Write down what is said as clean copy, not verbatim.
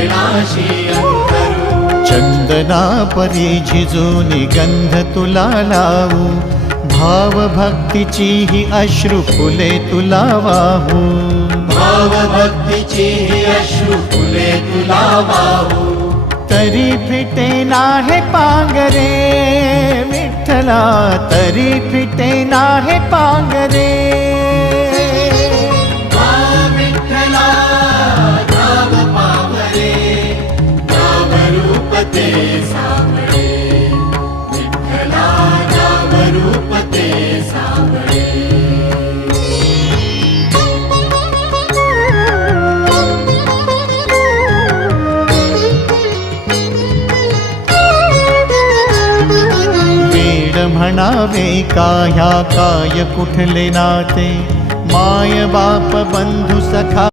चरणाशी अंतरू। चंदना परी झिजूनी गंध तुला लावू, भाव भक्तीची ही अश्रु फुले तुला वाहू। भाव भक्तीची ही अश्रु फुले तुला वाहू। तरी फिटे नाहे पांगरे विठ्ठला, तरी फिटे नाहे पांगरे। विठ्ठला नाम पावरे, नाम रूप ते सावळे। विठ्ठला नाम रूप ते सावळे। म्हणावे काह्या काय कुठले नाते, माय बाप बंधू सखा